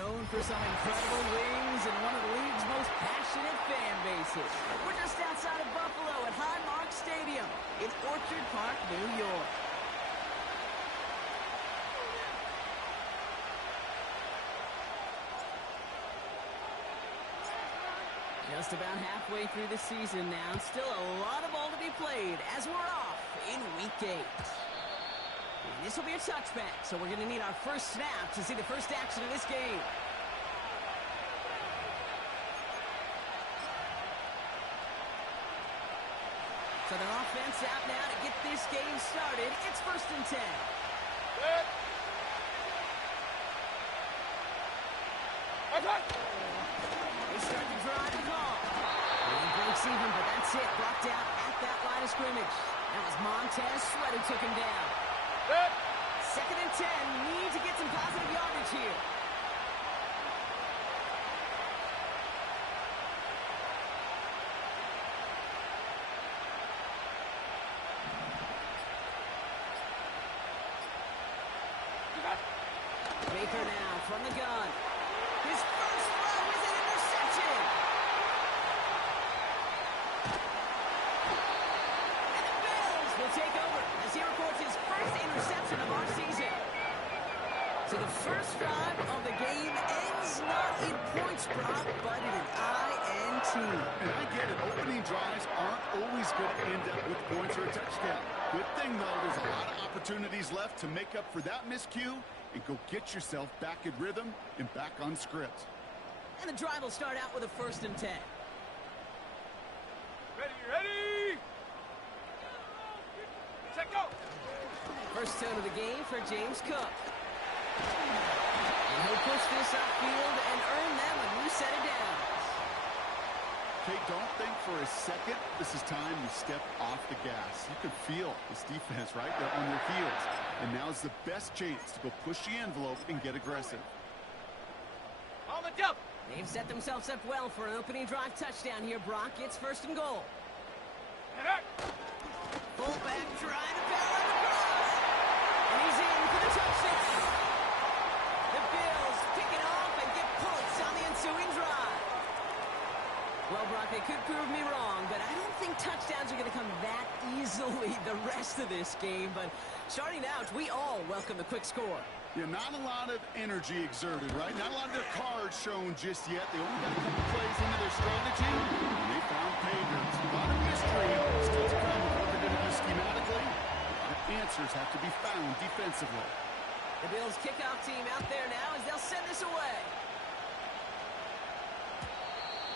known for some incredible wings and one of the league's most passionate fan bases. We're just outside of Buffalo at Highmark Stadium in Orchard Park, New York. Just about halfway through the season now. Still a lot of ball to be played as we're off in Week 8. And this will be a touchback, so we're going to need our first snap to see the first action of this game. So the offense out now to get this game started. It's 1st and 10. Good. They start to drive the ball. And breaks even, but that's it. Blocked out at that line of scrimmage. That was Montez Sweat who took him down. Good. 2nd and 10. Need to get some positive yardage here. Baker now from the gun. His first throw is an interception. And the Bills will take over as he records his first interception of our season. So the first drive of the game ends not in points drop, but in an INT. And I get it, opening drives aren't always going to end up with points or a touchdown. Good thing, though, there's a lot of opportunities left to make up for that miscue and go get yourself back in rhythm and back on script. And the drive will start out with a 1st and 10. Ready. Set, go. First tone of the game for James Cook. And he'll push this upfield and earn them a new set of downs. Okay, don't think for a second this is time you step off the gas. You can feel this defense right there on their heels. And now's the best chance to go push the envelope and get aggressive. On the jump. They've set themselves up well for an opening drive touchdown here, Brock. It's 1st and goal. And up. Fullback trying to power the cross. And he's in for the touchdown. The Bills pick it off and get points on the ensuing drive. Well, Brock, they could prove me wrong, but I don't think touchdowns are going to come that easily the rest of this game. But starting out, we all welcome the quick score. Yeah, not a lot of energy exerted, right? Not a lot of their cards shown just yet. They only got a couple plays into their strategy, and they found pay dirt. A lot of mystery still to come with what they're going to do schematically. A lot of answers have to be found defensively. The Bills kickoff team out there now as they'll send this away.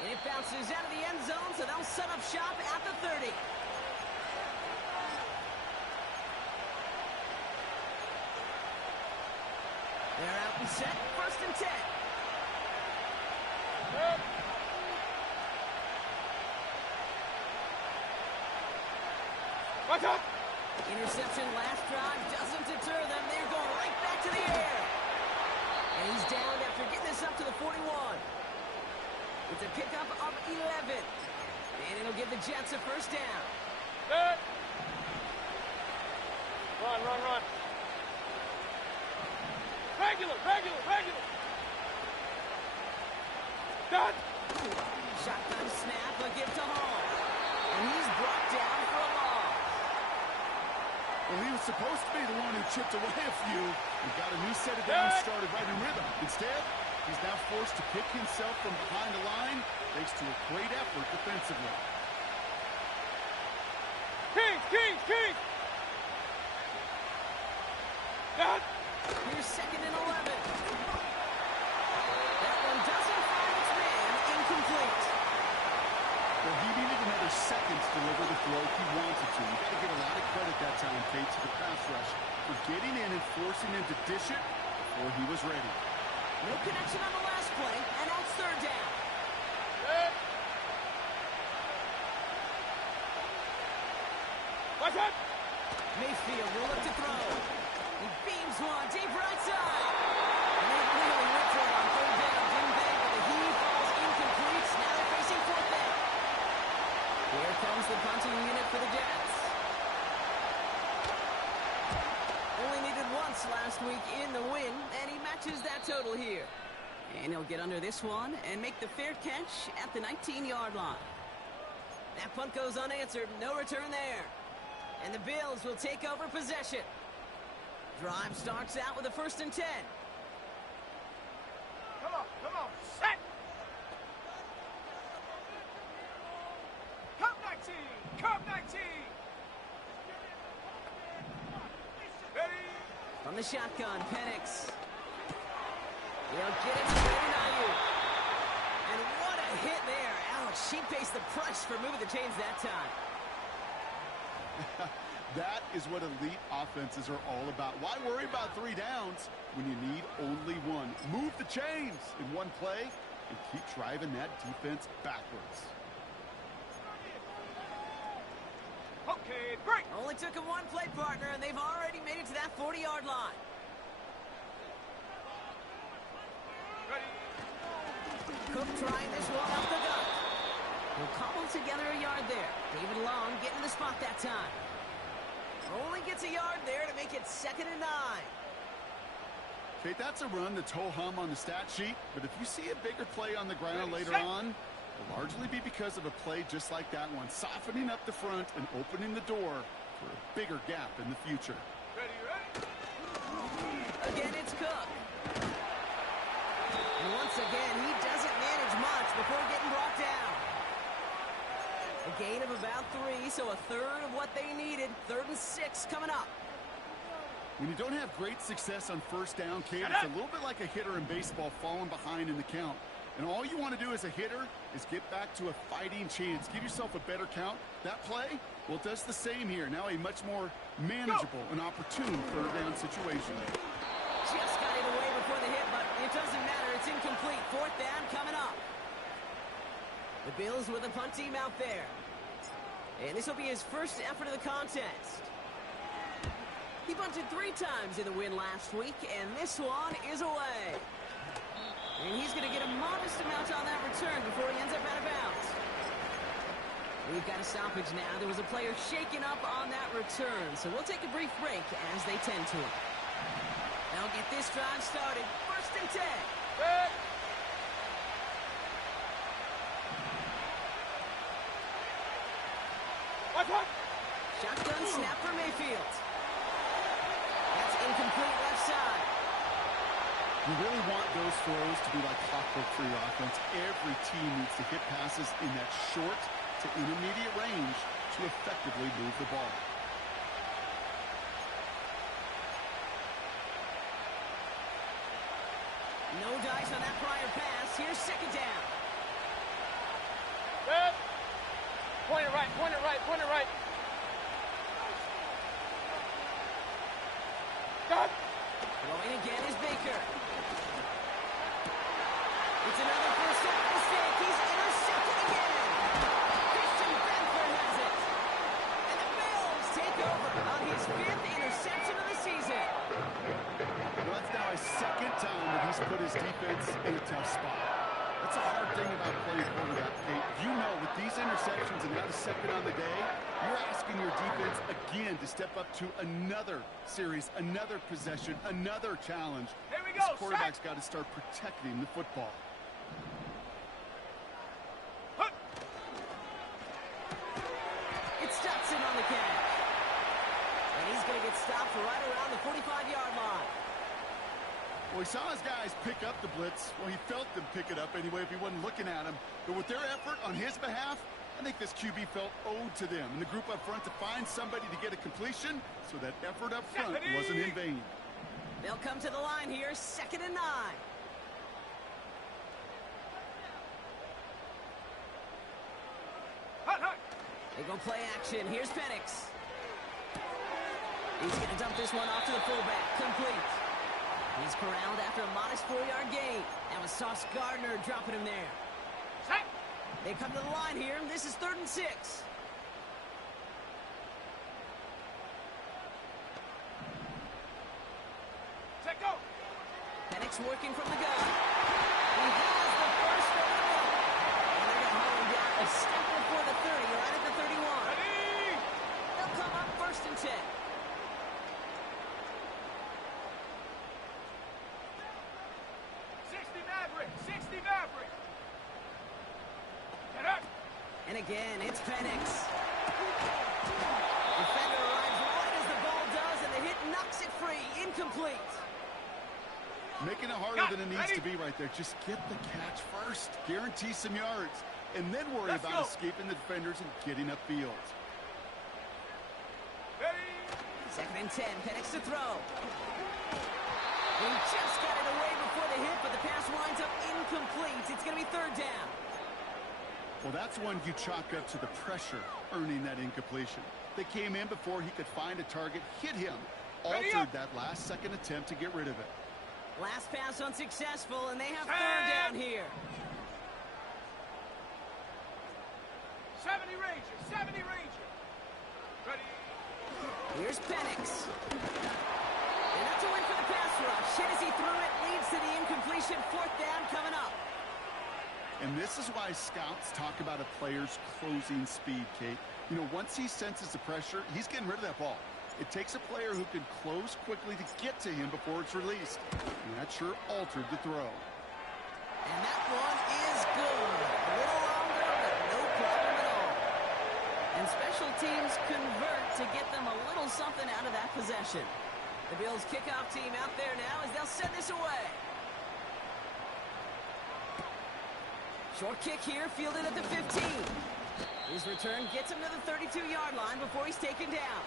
And it bounces out of the end zone, so they'll set up shop at the 30. They're out and set. 1st and 10. Good. Watch out. Interception last drive doesn't deter them. They're going right back to the air. And he's down after getting this up to the 41. It's a pickup of 11. And it'll give the Jets a 1st down. Good. Run. Regular. Done. Shotgun snap, a give to Hall. And he's brought down for a loss. Well, he was supposed to be the one who chipped away a few and got a new set of downs started right in rhythm. Instead, he's now forced to pick himself from behind the line thanks to a great effort defensively. King. Done. Here's 2nd and 11. That one doesn't find its man. Incomplete. Well, he needed another second to deliver the throw he wanted to. You got to give a lot of credit that time, Kate, to the pass rush for getting in and forcing him to dish it before he was ready. No connection on the last play, and that's 3rd down. Good. Watch out. Mayfield will look to throw. He beams one deep right side. And they really went for it on 3rd down, didn't they? But he falls incomplete. Now they're facing 4th down. Here comes the punting unit for the Jets. Only needed once last week in the win, and he matches that total here. And he'll get under this one and make the fair catch at the 19-yard line. That punt goes unanswered. No return there. And the Bills will take over possession. Drive starts out with a 1st and 10. Come on, set! Come 19! Come 19! Ready? From the shotgun, Penix. He'll get it to Brandon Ayuk. And what a hit there. Ouch, she pays the price for moving the chains that time. That is what elite offenses are all about. Why worry about 3 downs when you need only 1? Move the chains in one play and keep driving that defense backwards. Okay, break! Only took him 1 play, partner, and they've already made it to that 40-yard line. Ready? Cook trying this one off the gut. He'll cobble together a yard there. David Long getting the spot that time. Only gets a yard there to make it 2nd and 9. Okay, that's a run that's ho-hum on the stat sheet, but if you see a bigger play on the ground later on, it'll largely be because of a play just like that one, softening up the front and opening the door for a bigger gap in the future. Ready? Again, it's Cook. And once again, he doesn't manage much before getting brought down. A gain of about 3, so a third of what they needed. 3rd and 6 coming up. When you don't have great success on 1st down, Kate, it's a little bit like a hitter in baseball falling behind in the count. And all you want to do as a hitter is get back to a fighting chance. Give yourself a better count. That play, well, it does the same here. Now a much more manageable and opportune 3rd down situation. Just got it away before the hit, but it doesn't matter. It's incomplete. 4th down coming up. The Bills with a punt team out there. And this will be his first effort of the contest. He punted 3 times in the win last week, and this one is away. And he's going to get a modest amount on that return before he ends up out of bounds. We've got a stoppage now. There was a player shaking up on that return, so we'll take a brief break as they tend to it. They'll get this drive started. 1st and 10. Set! Shotgun snap for Mayfield. That's incomplete left side. You really want those throws to be like clockwork for your offense. Every team needs to hit passes in that short to intermediate range to effectively move the ball. No dice on that prior pass. Here's 2nd down. Set! Point it right, point it right, point it right. Got! Going again is Baker. It's another 1st down mistake. He's intercepted again. Christian Benford has it. And the Bills take over on his 5th interception of the season. Well, that's now a 2nd time that he's put his defense in a tough spot. That's a hard thing about playing quarterback, Kate. You know, with these interceptions and now the 2nd on the day, you're asking your defense again to step up to another series, another possession, another challenge. Here we This go, quarterback's got to start protecting the football. It's Stetson on the catch. And he's going to get stopped right around the 45-yard line. Well, he saw his guys pick up the blitz. Well, he felt them pick it up anyway if he wasn't looking at him. But with their effort on his behalf, I think this QB felt owed to them and the group up front to find somebody to get a completion, so that effort up front wasn't in vain. They'll come to the line here, 2nd and 9. Hut, hut. They go play action. Here's Penix. He's going to dump this one off to the fullback. Complete. He's corralled after a modest 4-yard gain. That was Sauce Gardner dropping him there. Set! They come to the line here. This is 3rd and 6. Set, go! Penix working from the gun. He has the first over the middle. And they're going to hold him down a step before the 30, right at the 31. Ready! They'll come up 1st and 10. 60 Maverick! And again, it's Penix. Defender arrives right as the ball does, and the hit knocks it free. Incomplete. Making it harder than it needs to be right there. Just get the catch first. Guarantee some yards. And then worry about escaping the defenders and getting upfield. Second and 10. Penix to throw. He just got it away before the hit, but the pass winds up incomplete. It's going to be third down. Well, that's one you chalk up to the pressure earning that incompletion. They came in before he could find a target, hit him, altered that last-second attempt to get rid of it. Last pass unsuccessful, and they have third down here. 70 Ranger, 70 Ranger. Ready. Here's Penix. And that's a win for the pass rush. Hit as he threw it, leads to the incompletion. Fourth down coming up. And this is why scouts talk about a player's closing speed, Kate. You know, once he senses the pressure, he's getting rid of that ball. It takes a player who can close quickly to get to him before it's released. And that sure altered the throw. And that one is good. A little longer, but no problem at all. And special teams convert to get them a little something out of that possession. The Bills kickoff team out there now as they'll send this away. Short kick here, fielded at the 15. His return gets him to the 32-yard line before he's taken down.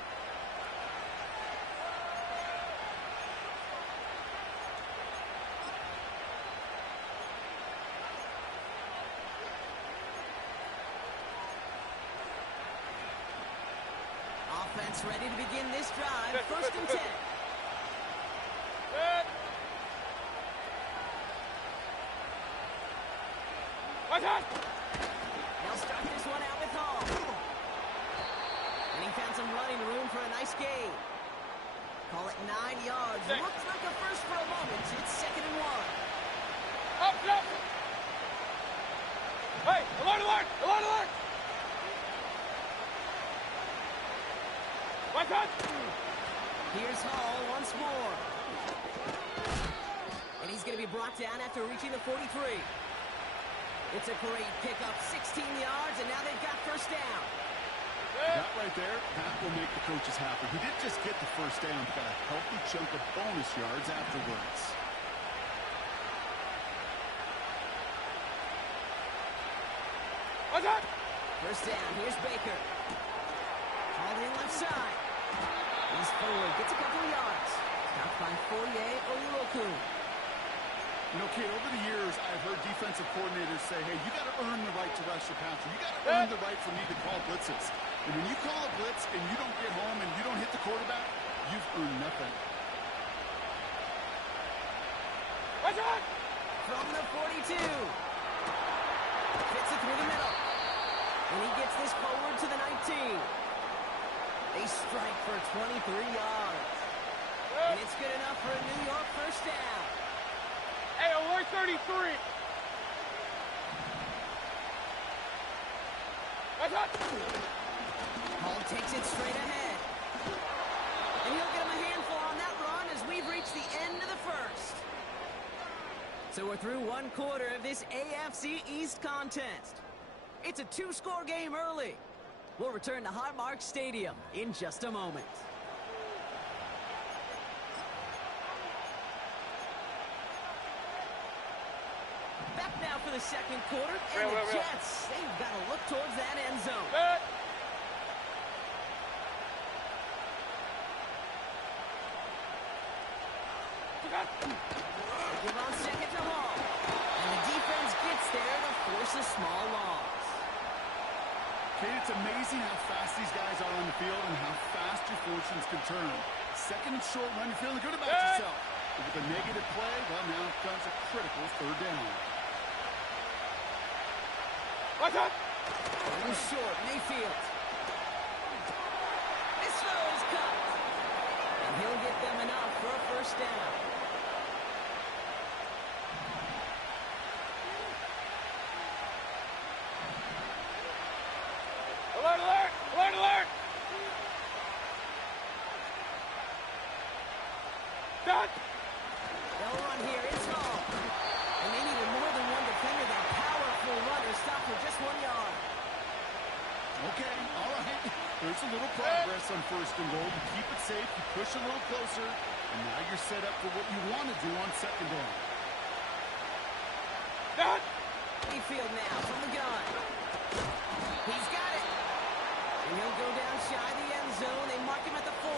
Offense ready to begin this drive. First and 10. They'll start this one out with Hall. And he found some running room for a nice gain. Call it 9 yards. Looks like a first for a moment. It's second and 1. Up, up. Hey, alert, alert, alert, alert. Watch out. Here's Hall once more. And he's going to be brought down after reaching the 43. It's a great pickup, 16 yards, and now they've got first down. That right there, that will make the coaches happy. He didn't just get the first down, but a healthy chunk of bonus yards afterwards. Watch out. First down, here's Baker. Called in left side. He's forward, gets a couple of yards. Stopped by Foye Oluokun. You know, Kate, over the years, I've heard defensive coordinators say, hey, you got to earn the right to rush your passer. You got to earn the right for me to call blitzes. And when you call a blitz and you don't get home and you don't hit the quarterback, you've earned nothing. Watch out. From the 42. Fits it through the middle. And he gets this forward to the 19. They strike for 23 yards. And it's good enough for a New York first down. Hey, alert 33. Watch out. Hall takes it straight ahead. And he'll get him a handful on that run as we've reached the end of the first. So we're through one quarter of this AFC East contest. It's a 2-score game early. We'll return to Highmark Stadium in just a moment. Back now for the second quarter, and the Jets, they've got to look towards that end zone. Give on second to Hall. And the defense gets there to force a small loss. Kate, it's amazing how fast these guys are on the field and how fast your fortunes can turn. Second and short run, you're feeling good about yourself. But with a negative play, well, now comes a critical third down. Watch out. Going short, Mayfield. This throw is cut. And he'll get them enough for a first down. Alert, alert, alert, alert. Done. They'll run here, it's Hall. And they needed more than one defender. That powerful runner stopped for just 1 yard. first and goal. You keep it safe, you push a little closer, and now you're set up for what you want to do on second down. Dad! Mayfield now from the gun. He's got it. And he'll go down shy of the end zone. They mark him at the 4.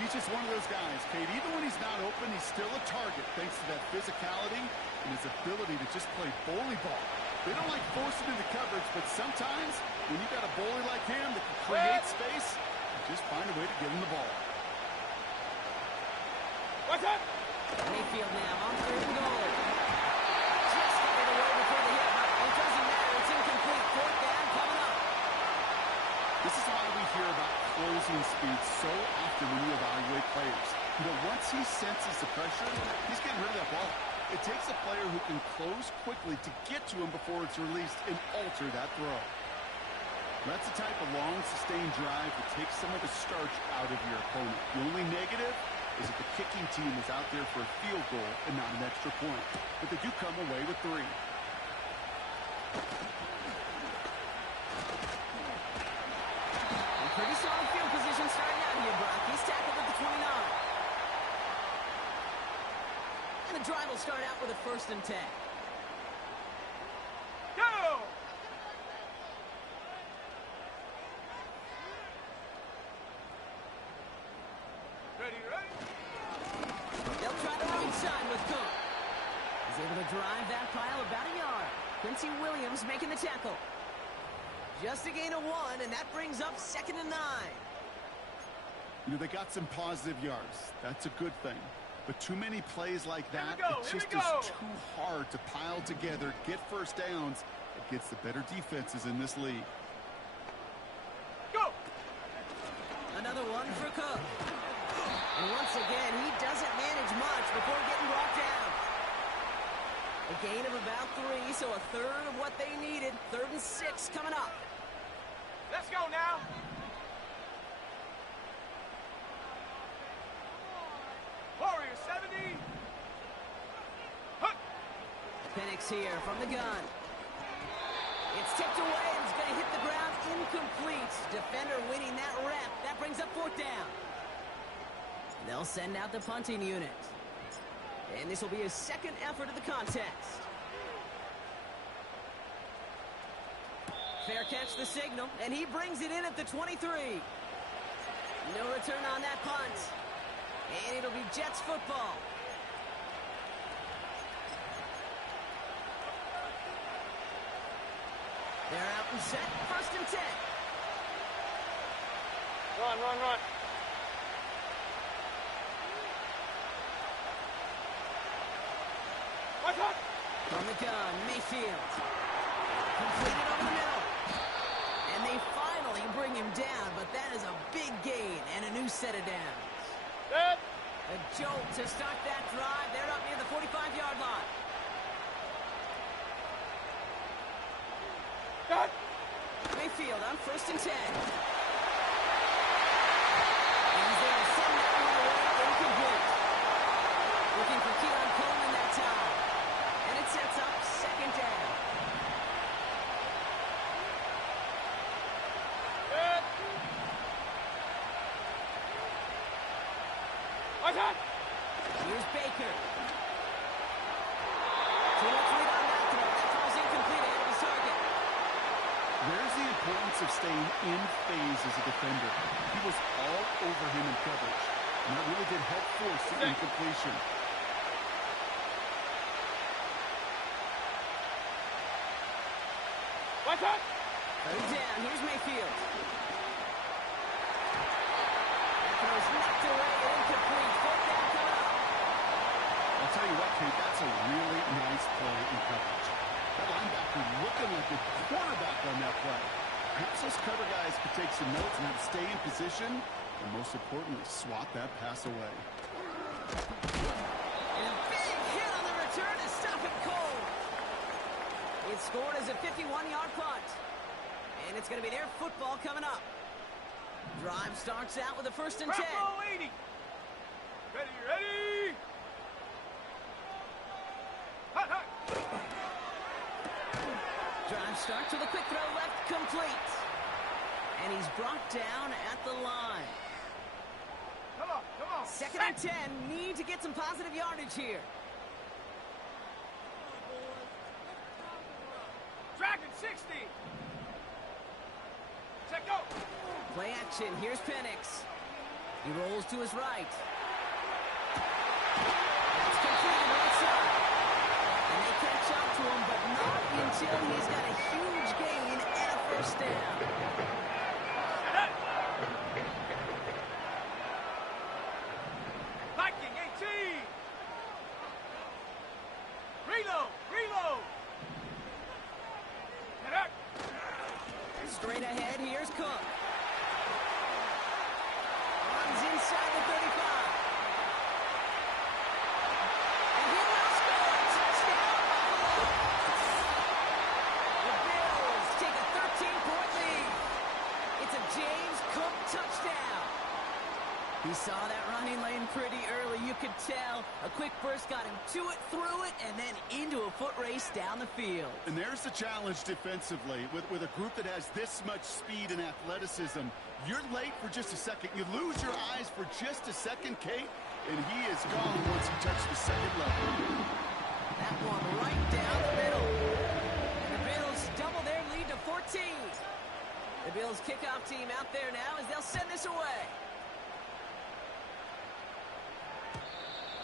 He's just one of those guys, Kate. Even when he's not open, he's still a target thanks to that physicality and his ability to just play bully ball. They don't like forcing into coverage, but sometimes when you got a bully like him that can create space, you just find a way to get him the ball. What's up? Mayfield now on 3rd and goal. Just got it away before the hit. It doesn't matter. It's incomplete. 4th down coming up. This is why we hear about closing speed so often when you evaluate players. You know, once he senses the pressure, he's getting rid of that ball. It takes a player who can close quickly to get to him before it's released and alter that throw. That's the type of long, sustained drive that takes some of the starch out of your opponent. The only negative is that the kicking team is out there for a field goal and not an extra point. But they do come away with 3. Pretty solid field position starting out here, Brock. He's tackled at the 29. And the drive will start out with a 1st and 10. Go! Ready, ready? They'll try the right side with Cook. He's able to drive that pile about a yard. Quincy Williams making the tackle. Just a gain of 1, and that brings up 2nd and 9. You know, they got some positive yards. That's a good thing. But too many plays like that, it just is too hard to pile together, get first downs against the better defenses in this league. Go! Another one for Cook. And once again, he doesn't manage much before getting brought down. A gain of about 3, so a 1/3 of what they needed. 3rd and 6 coming up. Let's go now! Warrior 70! Huck! Penix here from the gun. It's tipped away and it's going to hit the ground incomplete. Defender winning that rep. That brings up 4th down. They'll send out the punting unit. And this will be his 2nd effort of the contest. Fair catch the signal, and he brings it in at the 23. No return on that punt. And it'll be Jets football. They're out and set. 1st and 10. Run, run, run. What's up? From the gun, Mayfield. Completed over the middle. And they finally bring him down, but that is a big gain and a new set of downs. Dad! A jolt to start that drive. They're up near the 45-yard line. Dad! Mayfield on 1st and 10. He's there to send that one away, incomplete. Looking for Keon Coleman that time. And it sets up 2nd down. Dad! What's up? Here's Baker. Too much lead on that throw. That throw's incomplete ahead of his target. There's the importance of staying in phase as a defender. He was all over him in coverage, and that really did help force the incompletion. What's up? 3rd down. Here's Mayfield. That throw's knocked away and incomplete. 4th down coming up. I'll tell you what, Kate, that's a really nice play in coverage. That linebacker looking like a quarterback on that play. Perhaps those cover guys could take some notes and how to stay in position, and most importantly, swat that pass away. And a big hit on the return to stop it cold. It's scored as a 51-yard punt. And it's going to be their football coming up. Drive starts out with a 1st and 10. Bravo 80! Ready, ready! Hot, hot! Drive starts with a quick throw left, complete. And he's brought down at the line. Come on, come on. Second and 10. Need to get some positive yardage here. Dragon 60. Check go. Play action. Here's Penix. He rolls to his right. That's completed right side. And they catch up to him, but not until he's got a huge gain and a first down. Viking 18. Reload, reload. Get up. Straight ahead, here's Cook. Runs inside the 35. And he will score. Touchdown, Buffalo. The Bills take a 13-point lead. It's a James Cook touchdown. He saw that running lane pretty early. You could tell. A quick burst got him to it, through it, and then into a foot race down the field. And there's the challenge defensively. With a group that has this much speed and athleticism, you're late for just a second. You lose your eyes for just a second, Kate, and he is gone once you touch the second level. That one right down the middle. And the Bills double their lead to 14. The Bills kickoff team out there now as they'll send this away.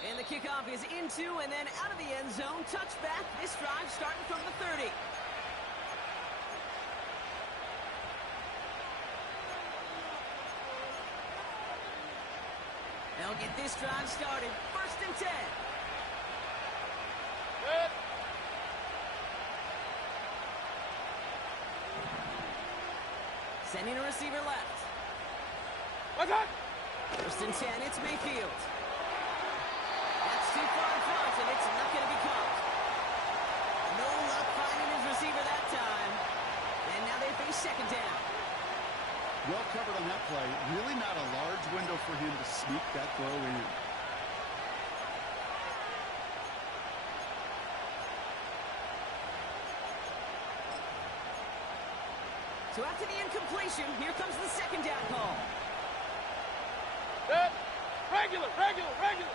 And the kickoff is into and then out of the end zone. Touchback. This drive starting from the 30. They'll get this drive started. First and 10. Good. Sending a receiver left. What's up? First and 10. It's Mayfield. That's too far in front, and it's not going to be caught. No luck finding his receiver that time. And now they face second down. Well covered on that play. Really not a large window for him to sneak that throw in. So after the incompletion, here comes the second down call. Good. Regular, regular, regular.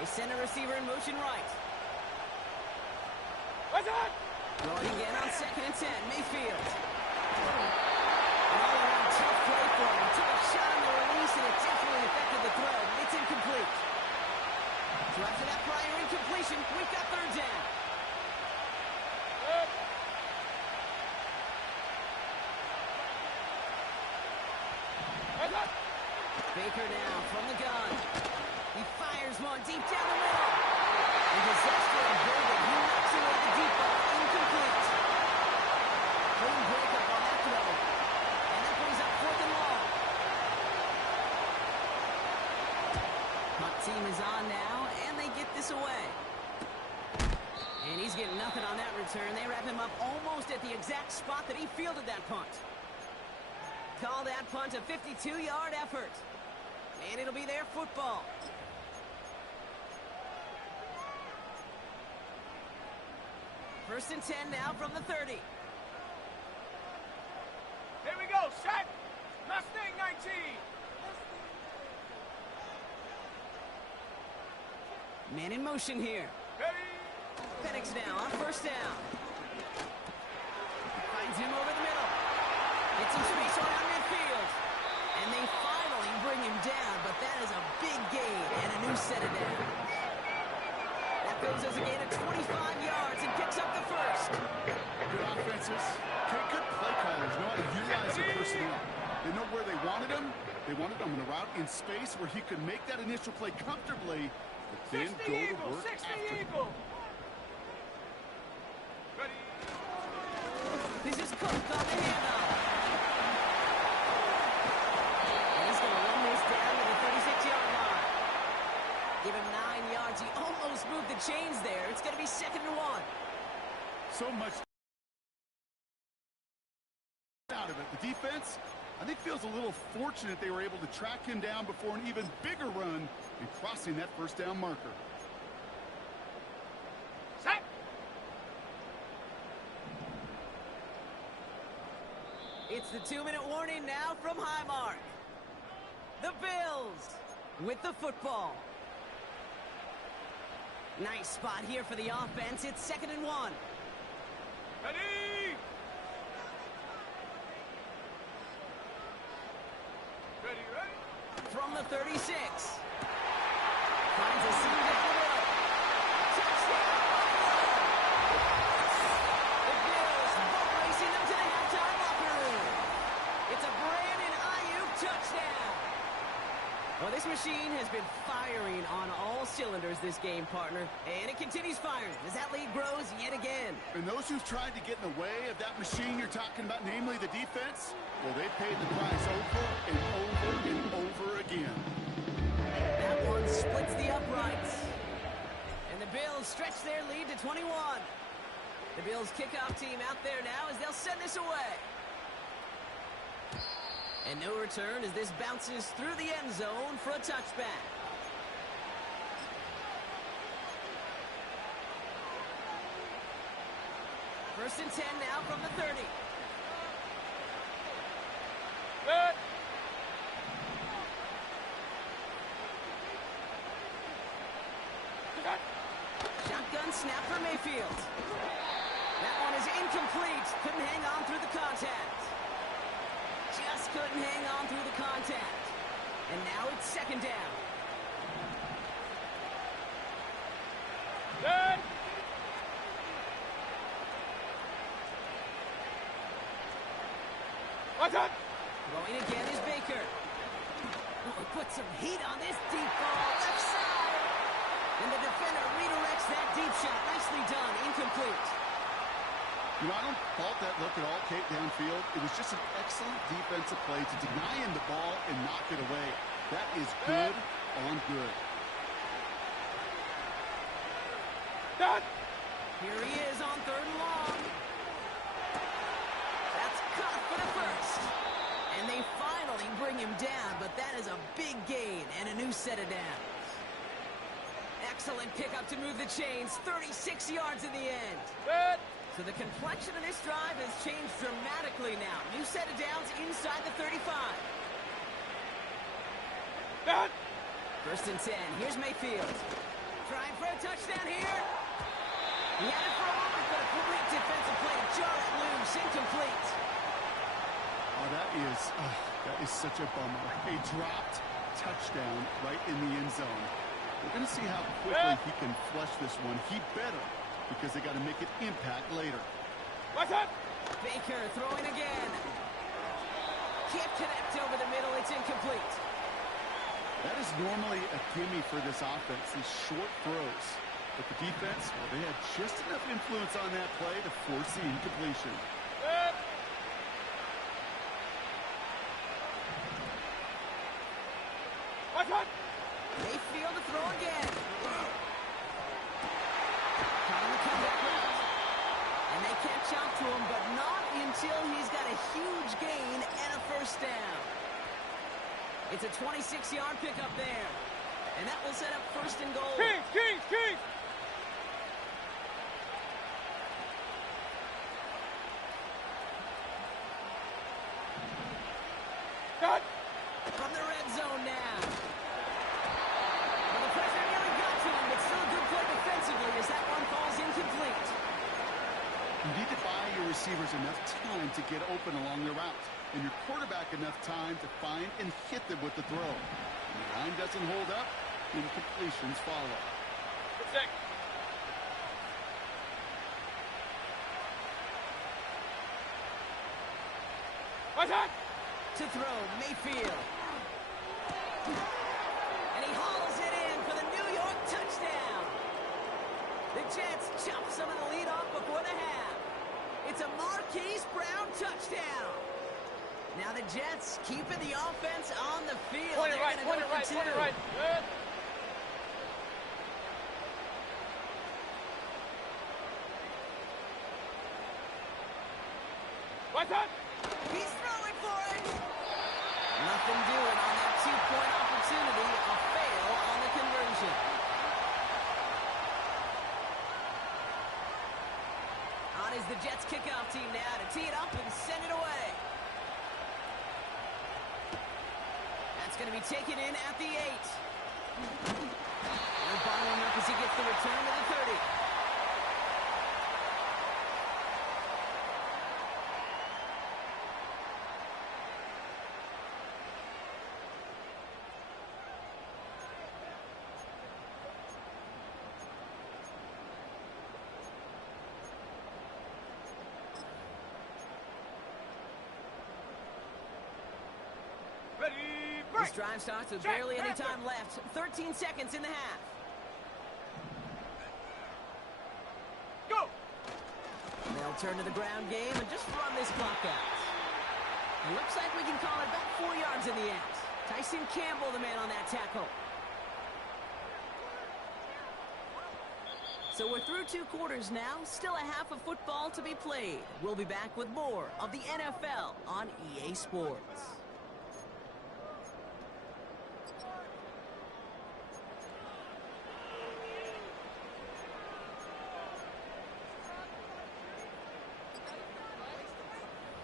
They send a receiver in motion right. What's up? Throwing again on second and 10, Mayfield. An all-around tough play for him. Took a shot on the release, and it definitely affected the throw. It's incomplete. So after that prior incompletion, we've got third down. Good. What's up? Baker now from the gun. He fires one deep down the middle. And disaster averted. He knocks away the deep ball. Incomplete. Clean breakup on that throw. And that brings up fourth and long. Punt team is on now, and they get this away. And he's getting nothing on that return. They wrap him up almost at the exact spot that he fielded that punt. Call that punt a 52-yard effort. And it'll be their football. First and 10 now from the 30. Here we go, shot. Mustang 19. Man in motion here. Ready. Penix now on first down. Finds him over the middle. Gets some space around midfield. And they finally bring him down, but that is a big gain and a new set of downs. That goes as a gain of 25 yards and picks up the first. Good offenses. Good play callers know how to utilize their personnel. They know where they wanted him. They wanted him in a route in space where he could make that initial play comfortably, but then 60 go to Eagle, work 60 after. Eagle. Ready. This is Cook on the handoff. And he's going to run this down to the 36-yard line. Give him 9 yards. He almost moved the chains there. It's going to be second and 1. So much out of it. The defense, I think, feels a little fortunate they were able to track him down before an even bigger run and crossing that first down marker. Set. It's the 2-minute warning now from Highmark. The Bills with the football. Nice spot here for the offense. It's 2nd and 1. Ready! Ready, ready? From the 36. Finds a seam down the middle. Touchdown! The Bills boat racing them to the halftime locker room. It's a Brandon Ayuk touchdown. Well, this machine has been firing on all cylinders this game, partner. And it continues firing as that lead grows yet again. And those who've tried to get in the way of that machine you're talking about, namely the defense, well, they paid the price over and over and over again. That one splits the uprights. And the Bills stretch their lead to 21. The Bills kickoff team out there now as they'll send this away. And no return as this bounces through the end zone for a touchback. First and 10 now from the 30. Good. Shotgun snap for Mayfield. That one is incomplete. Couldn't hang on through the contact. Just couldn't hang on through the contact. And now it's 2nd down. Good. Watch out. Throwing again is Baker. Oh, put some heat on this deep ball. Left side. And the defender redirects that deep shot. Nicely done. Incomplete. You know, I don't fault that look at all, Kate, downfield. It was just an excellent defensive play to deny him the ball and knock it away. That is good on good. Done. Here he is on 3rd and long. That's caught for the first. And they finally bring him down, but that is a big gain and a new set of downs. Excellent pickup to move the chains. 36 yards in the end. Good. So the complexion of this drive has changed dramatically now. New set of downs inside the 35. Done. First and 10. Here's Mayfield. Trying for a touchdown here. He had it for a moment, but a great defensive play to jar it loose. Incomplete. Oh, that is such a bummer. A dropped touchdown right in the end zone. We're going to see how quickly he can flush this one. He better, because they got to make it impact later. Watch out. Baker throwing again. Can't connect over the middle. It's incomplete. That is normally a gimme for this offense, these short throws. But the defense, well, they had just enough influence on that play to force the incompletion. Good. Watch out. Mayfield to throw again. Caught on the comeback route. And they catch up to him, but not until he's got a huge gain and a first down. It's a 26-yard pickup there. And that will set up 1st and goal. Kings. Cut. From the red zone now. Well, the pressure nearly got to him, but still a good play defensively as that one falls incomplete. You need to buy your receivers enough time to get open along the route, and your quarterback enough time to find and hit them with the throw. When the line doesn't hold up, incompletions follow. Check. Watch out. To throw, Mayfield. And he hauls it in for the New York touchdown. The Jets chop some of the lead off before the half. It's a Marquise Brown touchdown. Now the Jets keeping the offense on the field. Point it right. Good. Watch out. He's throwing for it. Nothing doing on that 2-point opportunity. A fail on the conversion. On is the Jets kickoff team now to tee it up and send it away. going to be taken in at the 8. And bottling up as he gets the return to the 30. This drive starts with barely any time left. 13 seconds in the half. Go! And they'll turn to the ground game and just run this clock out. It looks like we can call it about 4 yards in the end. Tyson Campbell, the man on that tackle. So we're through 2 quarters now. Still a half of football to be played. We'll be back with more of the NFL on EA Sports.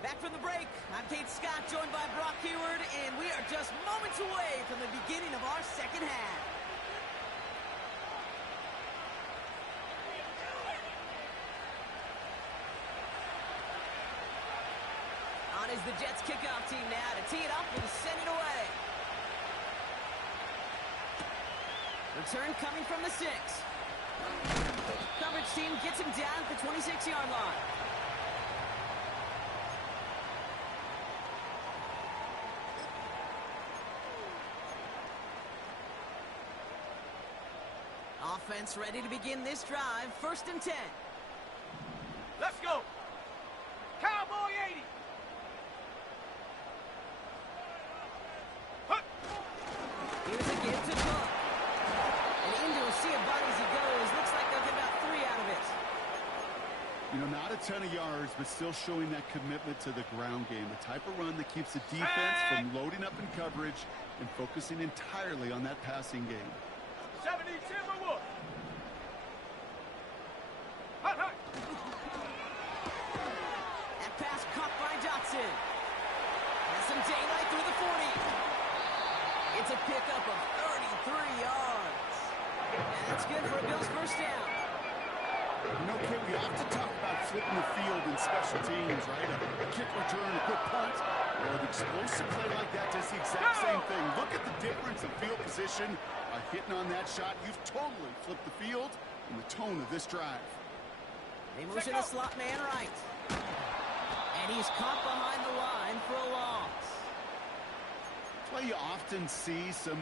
Back from the break, I'm Kate Scott, joined by Brock Heward, and we are just moments away from the beginning of our second half. On is the Jets kickoff team now to tee it up and send it away. Return coming from the 6. Coverage team gets him down at the 26-yard line. Offense ready to begin this drive. 1st and 10. Let's go! Cowboy 80! Huh. Here's a give to Cook. And into a sea of bodies he goes. Looks like they'll get about 3 out of it. You know, not a ton of yards, but still showing that commitment to the ground game. The type of run that keeps the defense from loading up in coverage and focusing entirely on that passing game. 70 Timberwolves! Hut, hut! That pass caught by Johnson. Has some daylight through the 40. It's a pickup of 33 yards. And that's good for a Bills first down. You know, Kate, we often talk about flipping the field in special teams, right? A kick return, a quick punt. Well, an explosive play like that does the exact same thing. Look at the difference in field position. By hitting on that shot, you've totally flipped the field and the tone of this drive. They motion the slot man right. And he's caught behind the line for a loss. That's why you often see some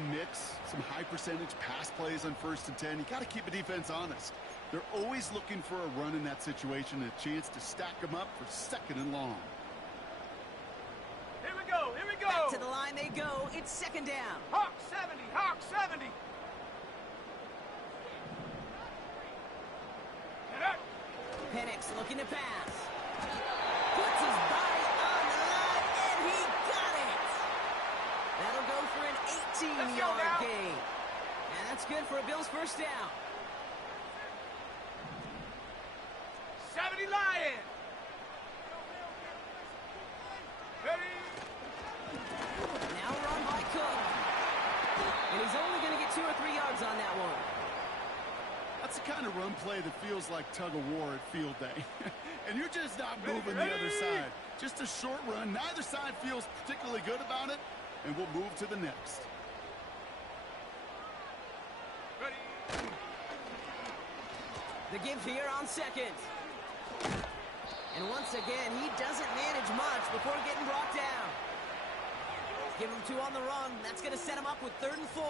high percentage pass plays on 1st and 10. You got to keep a defense honest. They're always looking for a run in that situation and a chance to stack them up for 2nd and long. Here we go, here we go! Back to the line they go. It's 2nd down. Hawk 70, Hawk 70! Penix looking to pass. Puts his body on the line, and he got it! That'll go for an 18-yard gain. And that's good for a Bills first down. 70 Lion! Ready? Now run by Cook. And he's only going to get 2 or 3 yards on that one. That's the kind of run play that feels like tug-of-war at field day. And you're just not moving the other side. Just a short run. Neither side feels particularly good about it, and we'll move to the next. Ready? The give here on 2nd. And once again, he doesn't manage much before getting brought down. Give him 2 on the run. That's going to set him up with 3rd and 4.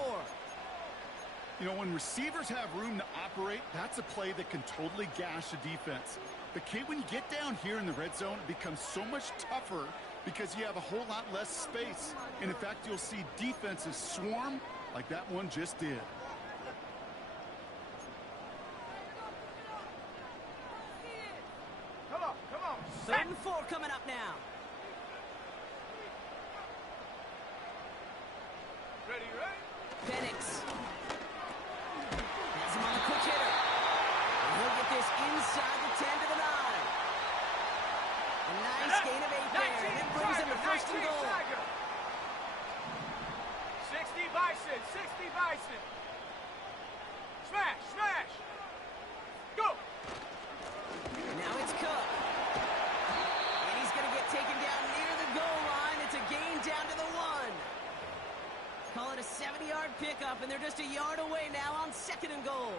You know, when receivers have room to operate, that's a play that can totally gash a defense. But, Kate, when you get down here in the red zone, it becomes so much tougher because you have a whole lot less space. And, in fact, you'll see defenses swarm like that one just did. Come on, come on! 3rd and 4 coming up now. Ready, ready? Penix. Has him on a quick hitter. And he'll get this inside the 10 to the 9. A nice gain of 8 there. And it brings him to 1st and goal. 6 Bison, 60 Bison. Smash, smash. Go. And now it's Cook. And he's going to get taken down near the goal line. It's a gain down to the 1. Call it a 70-yard pickup, and they're just a yard away now on 2nd and goal.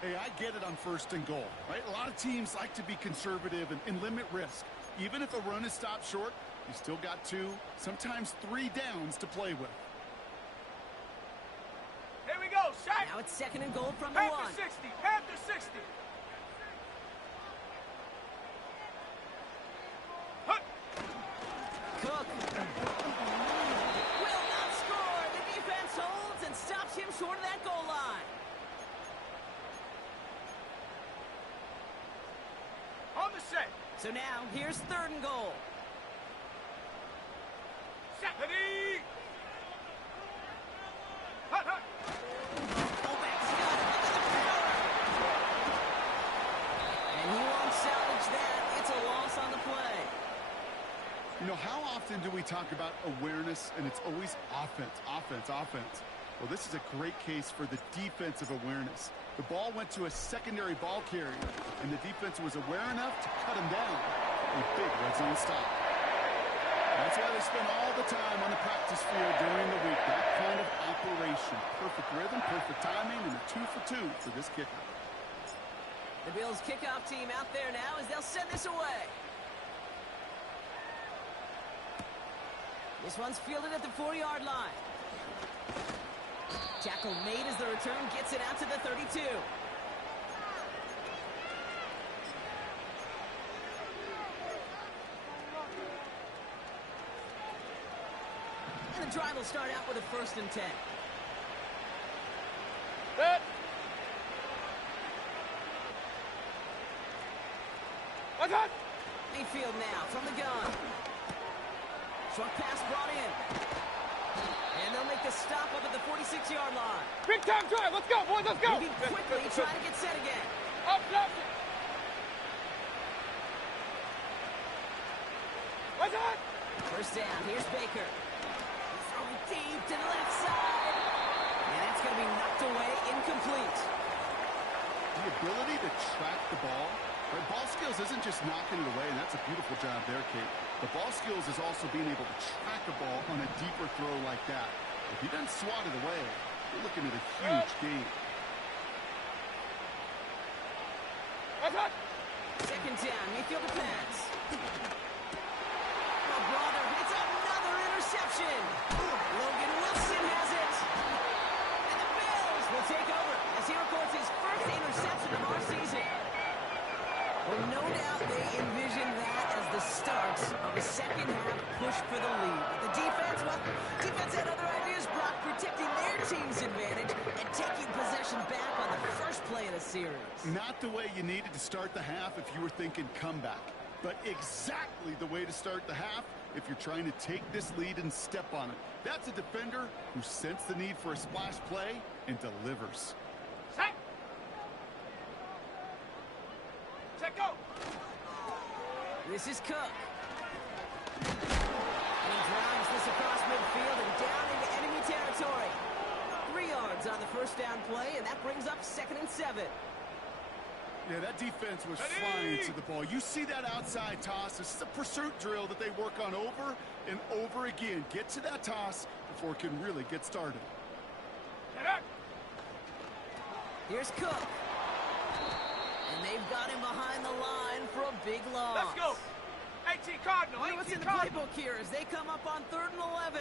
Hey, I get it on 1st and goal, right? A lot of teams like to be conservative and limit risk. Even if a run is stopped short, you still got 2, sometimes 3 downs to play with. Here we go, shot. Now it's 2nd and goal from the 1. Panther 60, Panther 60. Hut. Cook will not score. The defense holds and stops him short of that goal line. On the set. So now, here's 3rd and goal. Set. Ready. Hut, hut. Fullback's got it. Look at the power. And he won't salvage that. It's a loss on the play. You know, how often do we talk about awareness and it's always offense, offense, offense? Well, this is a great case for the defensive awareness. The ball went to a secondary ball carrier, and the defense was aware enough to cut him down. A big red zone stop. That's why they spend all the time on the practice field during the week. That kind of operation. Perfect rhythm, perfect timing, and a 2 for 2 for this kickoff. The Bills kickoff team out there now as they'll send this away. This one's fielded at the 4-yard line. Tackle made as the return gets it out to the 32. And the drive will start out with a 1st and 10. Set. What's up? Mayfield now from the gun. Short pass brought in. And they'll make the stop up at the 46-yard line. Big time drive. Let's go, boys. Let's go. Moving quickly, trying to get set again. Up, up. What's up? 1st down. Here's Baker. He's throwing deep to the left side. And that's going to be knocked away, incomplete. The ability to track the ball, right? Ball skills isn't just knocking it away, and that's a beautiful job there, Kate. The ball skills is also being able to track a ball on a deeper throw like that. If he doesn't swat it away, you're looking at a huge gain. What's up? 2nd down. Mayfield to pass. Oh, brother, it's another interception. Logan Wilson has it. And the Bills will take over as he records his 1st interception of our season. Well, no doubt they envisioned that as the start of a 2nd half push for the lead. But the defense, well, defense had other ideas, Brock, protecting their team's advantage and taking possession back on the 1st play of the series. Not the way you needed to start the half if you were thinking comeback, but exactly the way to start the half if you're trying to take this lead and step on it. That's a defender who sensed the need for a splash play and delivers. Set. Set, go. This is Cook. And he drives this across midfield and down into enemy territory. 3 yards on the 1st down play, and that brings up 2nd and 7. Yeah, that defense was Ready? flying to the ball. You see that outside toss. This is a pursuit drill that they work on over and over again. Get to that toss before it can really get started. Get up. Here's Cook. And they've got him behind the line for a big loss. Let's go. 18 Cardinal. Wonder what's in the playbook here as they come up on 3rd and 11.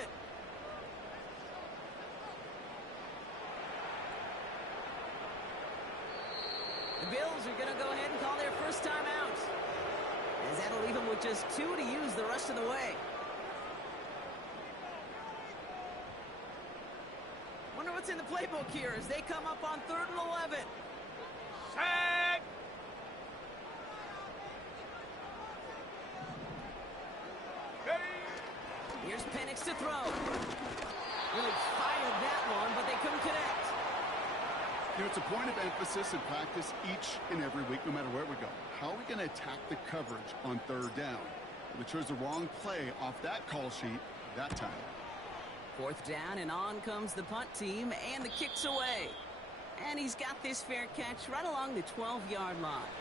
The Bills are going to go ahead and call their 1st time out, as that'll leave them with just 2 to use the rest of the way. Wonder what's in the playbook here as they come up on 3rd and 11. Set. Ready. Here's Penix to throw. Really fired that one, but they couldn't connect. You know, it's a point of emphasis in practice each and every week, no matter where we go. How are we going to attack the coverage on 3rd down? We chose the wrong play off that call sheet that time. Fourth down, and on comes the punt team, and the kick's away. And he's got this fair catch right along the 12-yard line.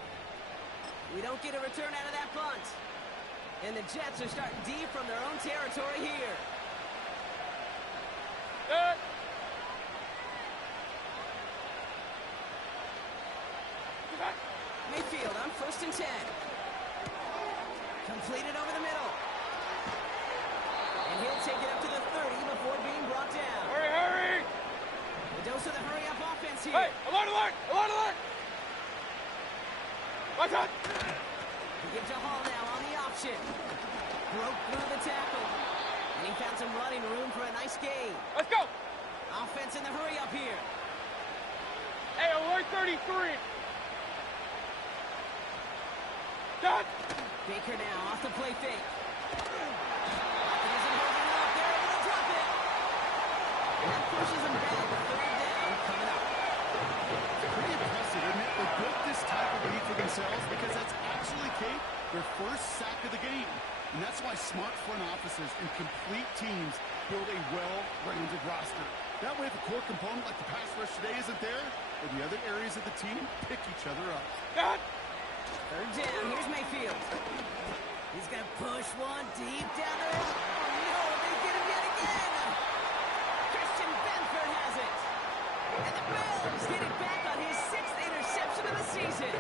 We don't get a return out of that punt. And the Jets are starting deep from their own territory here. Good. Mayfield on 1st and 10. Completed over the middle. And he'll take it up to the 30 before being brought down. Hurry, hurry! The dose of the hurry-up offense here. Hey, alert, alert! Alert, alert! Watch out! He gives to Hall now on the option. Broke through the tackle. And he found some running room for a nice gain. Let's go! Offense in the hurry-up here. Hey, alert 33! Done! Baker now off the play fake. Optimism holding up. They're able to drop it. And that pushes him back. 3rd down coming up. It's pretty impressive, isn't it? They built this type of lead for themselves because that's actually, Kate, their first sack of the game. And that's why smart front offices and complete teams build a well-rounded roster. That way, if a core component like the pass rush today isn't there, or the other areas of the team pick each other up. Done! 3rd down. Here's Mayfield. He's going to push one deep down the middle. Oh, no. They get him yet again. Christian Benford has it. And the Bills get it back on his 6th interception of the season.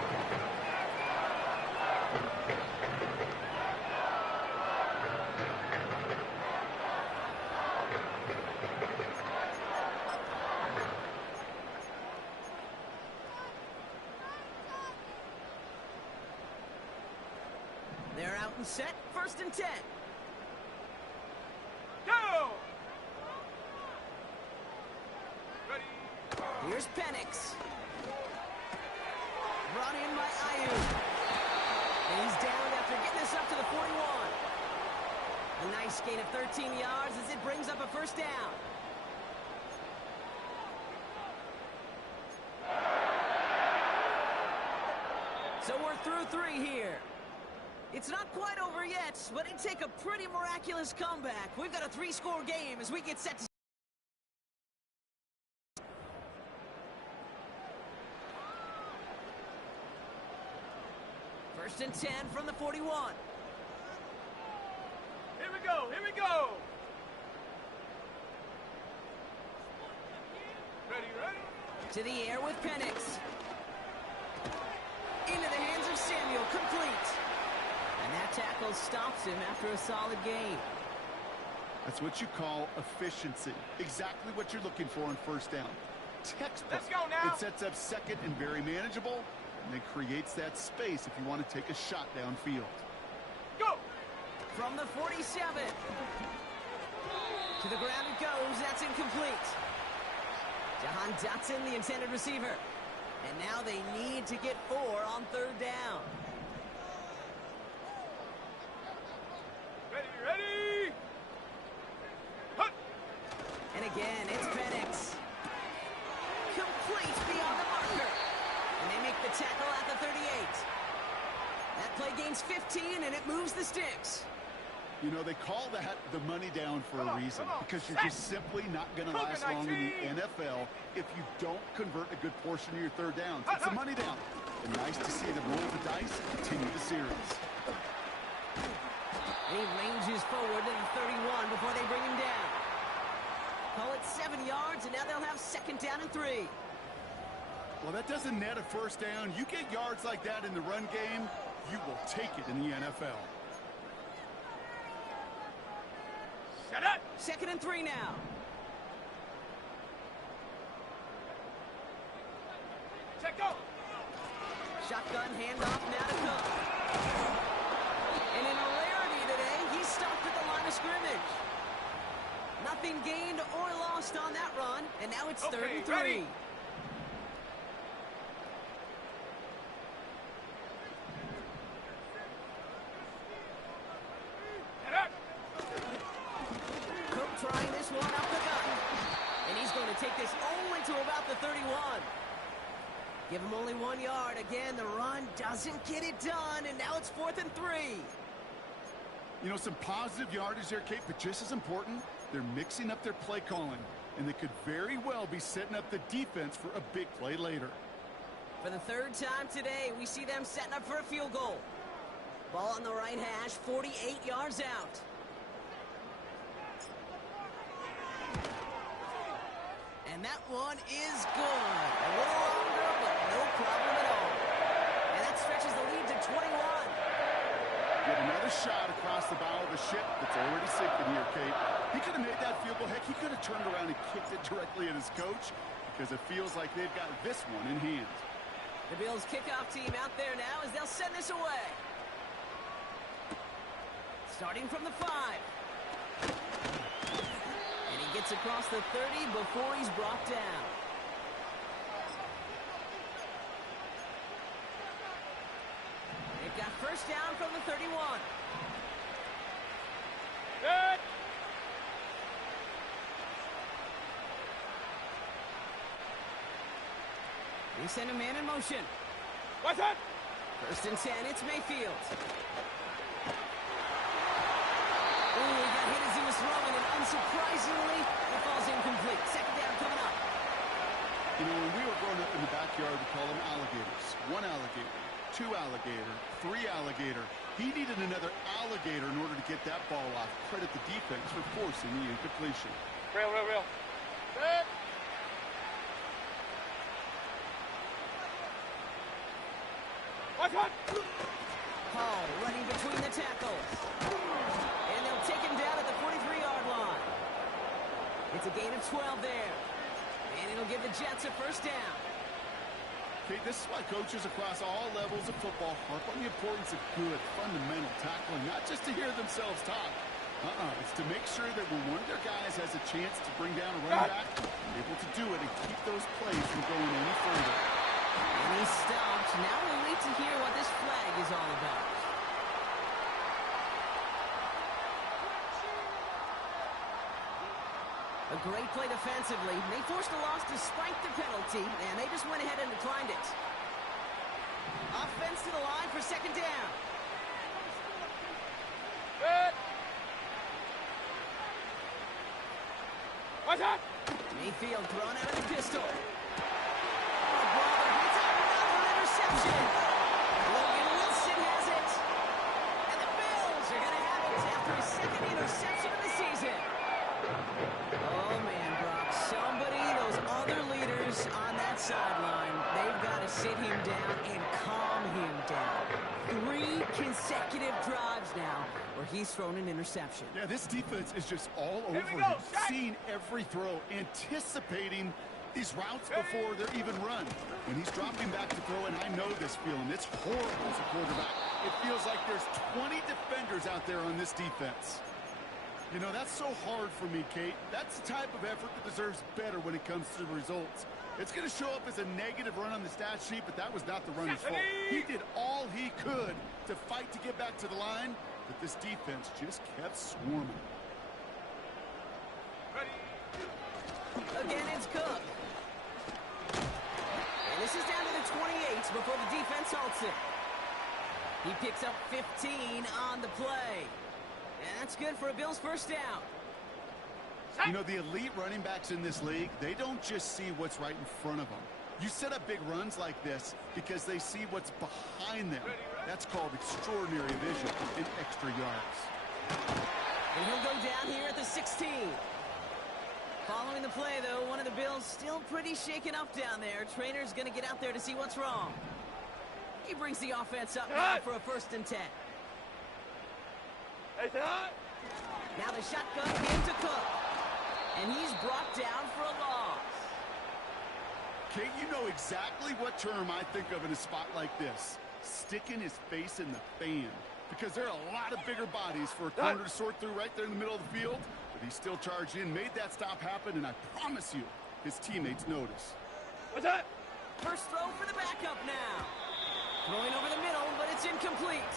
They're out and set. 1st and 10. Go! Ready? Here's Penix. Brought in by Ayu. And he's down after getting this up to the 41. A nice gain of 13 yards as it brings up a 1st down. So we're through 3 here. It's not quite over yet, but it'd take a pretty miraculous comeback. We've got a 3-score game as we get set to... First and 10 from the 41. Here we go, here we go! Ready, ready? To the air with Penix. Into the hands of Samuel, complete. And that tackle stops him after a solid gain. That's what you call efficiency. Exactly what you're looking for on 1st down. Textbook. Let's go now. It sets up 2nd and very manageable, and it creates that space if you want to take a shot downfield. Go! From the 47. To the ground it goes. That's incomplete. Jahan Dotson, the intended receiver. And now they need to get 4 on 3rd down. Ready, ready! Hut! And again, it's Penix. Complete beyond the marker. And they make the tackle at the 38. That play gains 15, and it moves the sticks. You know, they call that the money down for a reason, because you're just simply not going to last long in the NFL if you don't convert a good portion of your 3rd downs. It's a money down. And nice to see them roll the dice and continue the series. He ranges forward to the 31 before they bring him down. Call it 7 yards, and now they'll have 2nd down and 3. Well, that doesn't net a 1st down. You get yards like that in the run game, you will take it in the NFL. Set up! 2nd and 3 now. Check go! Shotgun handoff now to Cook. And in a rarity today, he stopped at the line of scrimmage. Nothing gained or lost on that run, and now it's 3rd and 3. Ready. Head up! Cook trying this one up the gut. And he's going to take this only to about the 31. Give him only 1 yard. Again, the run doesn't get it done, and now it's 4th and 3. You know, some positive yardage there, Kate, but just as important, They're mixing up their play calling, and they could very well be setting up the defense for a big play later. For the third time today, we see them setting up for a field goal. Ball on the right hash, 48 yards out. And that one is good. A little longer, but no problem at all. And that stretches the lead to 21. Get another shot across the bow of the ship that's already sinking here, Kate. He could have made that field goal. Heck, he could have turned around and kicked it directly at his coach because it feels like they've got this one in hand. The Bills kickoff team out there now as they'll send this away. Starting from the 5. And he gets across the 30 before he's brought down. They've got first down from the 31. Good. They send a man in motion. What's that? First and 10, it's Mayfield. Ooh, he got hit as he was throwing, and unsurprisingly, it falls incomplete. Second down coming up. You know, when we were growing up in the backyard, we call them alligators. 1 alligator, 2 alligator, 3 alligator. He needed another alligator in order to get that ball off. Credit the defense for forcing the incompletion. Real. Good. What's that? Hall running between the tackles. And they'll take him down at the 43-yard line. It's a gain of 12 there. And it'll give the Jets a first down. Okay, this is why coaches across all levels of football harp on the importance of good, fundamental tackling, not just to hear themselves talk. It's to make sure that when one of their guys has a chance to bring down a running back, they're able to do it and keep those plays from going any further. And he stopped. Now we'll wait to hear what this flag is all about. A great play defensively. They forced a loss despite the penalty, and they just went ahead and declined it. Offense to the line for second down. Good. What's that? Mayfield thrown out of the pistol. Oh, brother, it's out and out for an interception. Logan Wilson has it. And the Bills are going to have it after his second interception of the season. Oh, man, Brock. Somebody, those other leaders on that sideline, they've got to sit him down and calm him down. 3 consecutive drives now where he's thrown an interception. Yeah, this defense is just all over we him, go, seeing every throw, anticipating these routes before they're even run. When he's dropping back to throw, and I know this feeling, it's horrible as a quarterback. It feels like there's 20 defenders out there on this defense. You know, that's so hard for me, Kate. That's the type of effort that deserves better when it comes to the results. It's going to show up as a negative run on the stat sheet, but that was not the runner's fault. He did all he could to fight to get back to the line, but this defense just kept swarming. Ready. Again, it's Cook. And this is down to the 28 before the defense halts it. He picks up 15 on the play. And that's good for a Bills first down. You know, the elite running backs in this league, they don't just see what's right in front of them. You set up big runs like this because they see what's behind them. That's called extraordinary vision and extra yards. And he'll go down here at the 16. Following the play, though, one of the Bills still pretty shaken up down there. Trainer's going to get out there to see what's wrong. He brings the offense up now for a first and 10. Now the shotgun game to Cook. And he's brought down for a loss. Kate, you know exactly what term I think of in a spot like this. Sticking his face in the fan. Because there are a lot of bigger bodies for a corner to sort through right there in the middle of the field. But he still charged in, made that stop happen, and I promise you, his teammates notice. What's that? First throw for the backup now. Throwing over the middle, but it's incomplete.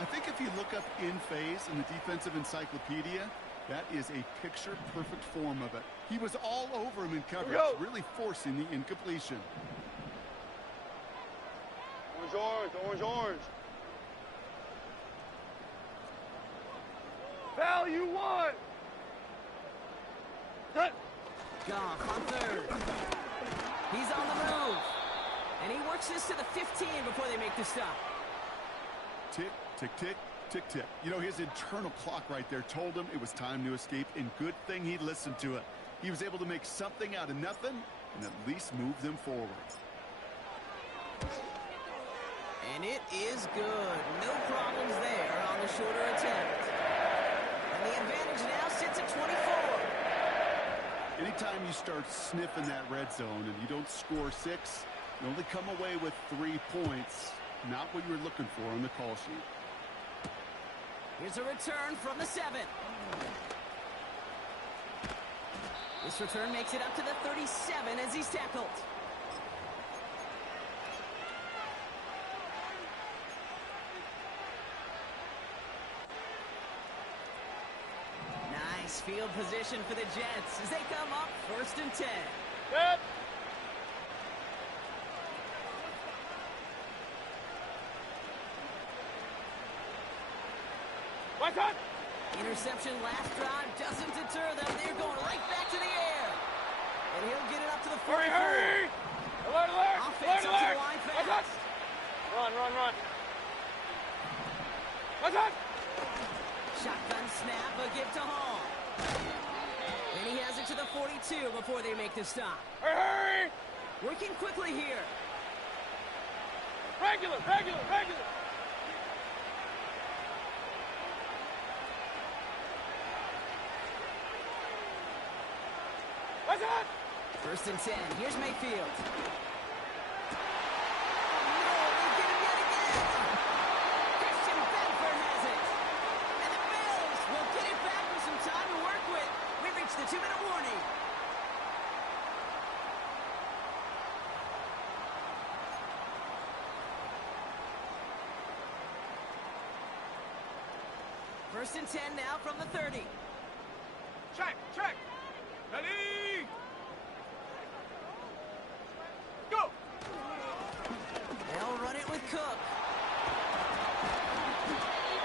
I think if you look up in phase in the defensive encyclopedia, that is a picture-perfect form of it. He was all over him in coverage, really forcing the incompletion. Orange. Foul, you won. Goff on third. He's on the move. And he works this to the 15 before they make the stop. Tick, tick, tick, tick, tick. You know, his internal clock right there told him it was time to escape, and good thing he listened to it. He was able to make something out of nothing and at least move them forward. And it is good. No problems there on the shorter attempt. And the advantage now sits at 24. Anytime you start sniffing that red zone and you don't score 6, you only come away with 3 points. Not what you were looking for on the call sheet. Here's a return from the 7. This return makes it up to the 37 as he's tackled. Nice field position for the Jets as they come up 1st and 10. Good. Right on. Interception last drive doesn't deter them. They're going right back to the air. And he'll get it up to the 44. Hurry, hurry. Alert, alert. Offense Alert, up to alert. the line Right on. fast. Run, run, run. Right on. Shotgun snap, a give to Hall. And he has it to the 42 before they make the stop. Hurry, hurry. Working quickly here. Regular, regular, regular. Right on. 1st and 10. Here's Mayfield. Oh, no, they get him yet again. Christian Benford has it. And the Bills will get it back with some time to work with. We reached the 2-minute warning. First and 10 now from the 30. Check, check. Ready. Go. They'll run it with Cook.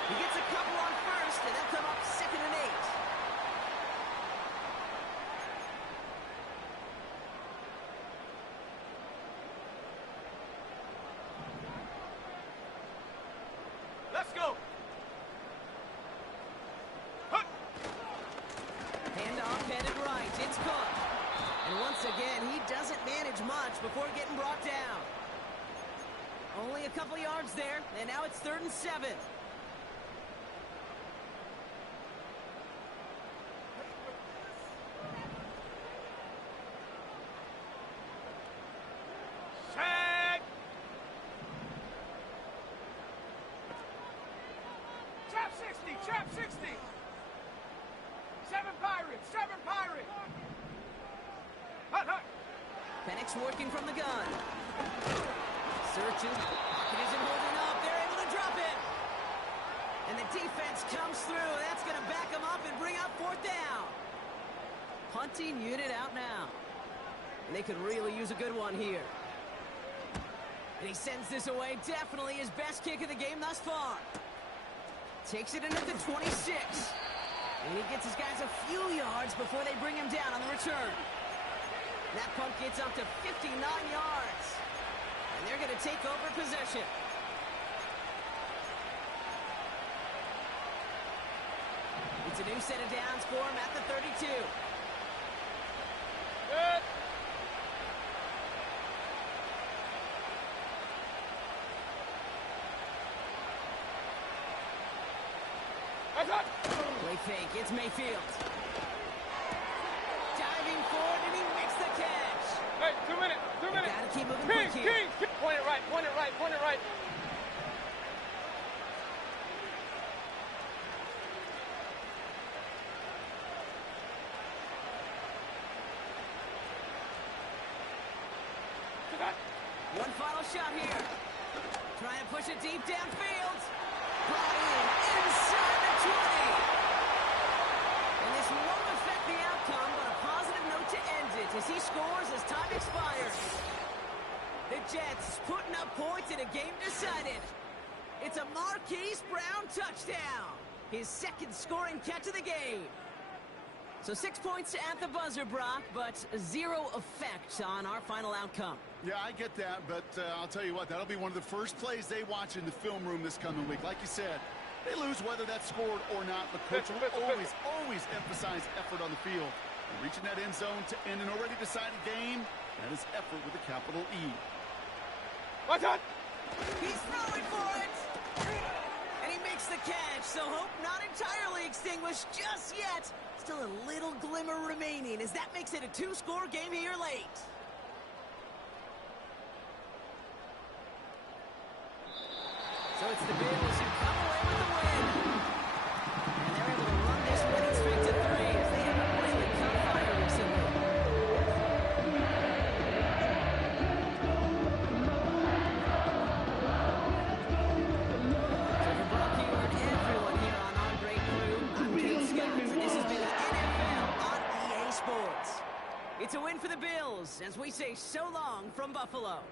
He gets a couple on 1st, and they'll come up 2nd and 8. Let's go. Handoff headed right. It's Cook. And once again, he doesn't manage much before getting brought down. Only a couple yards there, and now it's 3rd and 7. Check. Trap 60, trap 60. 7 Pirates, 7 Pirates. Hut, hut. Penix working from the gun. Searching. Pocket isn't holding up. They're able to drop it. And the defense comes through. That's going to back them up and bring up 4th down. Punting unit out now. And they could really use a good one here. And he sends this away. Definitely his best kick of the game thus far. Takes it in at the 26. And he gets his guys a few yards before they bring him down on the return. That punt gets up to 59 yards. And they're going to take over possession. It's a new set of downs for him at the 32. Good. Hut, hut. Play fake. It's Mayfield. Diving forward, and he makes the catch. Hey, 2 minutes, 2 minutes. Gotta keep moving quick King, here. King. Point it right, point it right, point it right. One final shot here. Trying to push it deep downfield. Brought in inside the 20. And this won't affect the outcome, but a positive note to end it as he scores as time expires. The Jets putting up points in a game decided. It's a Marquise Brown touchdown. His 2nd scoring catch of the game. So 6 points at the buzzer, Brock, but 0 effect on our final outcome. Yeah, I get that, but I'll tell you what, that'll be one of the first plays they watch in the film room this coming week. Like you said, they lose whether that's scored or not, but coach will always emphasize effort on the field. And reaching that end zone to end an already decided game, that is effort with a capital E. My turn. He's throwing for it! And he makes the catch, so hope not entirely extinguished just yet. Still a little glimmer remaining, as that makes it a 2-score game here late. So it's the Bills who come away with the win. And they're able to run this winning streak to 3 as they haven't really caught fire recently. So for Brock Ewart, everyone here on our great crew, I'm Kate Scott, and this has been the NFL on EA Sports. It's a win for the Bills, as we say so long from Buffalo.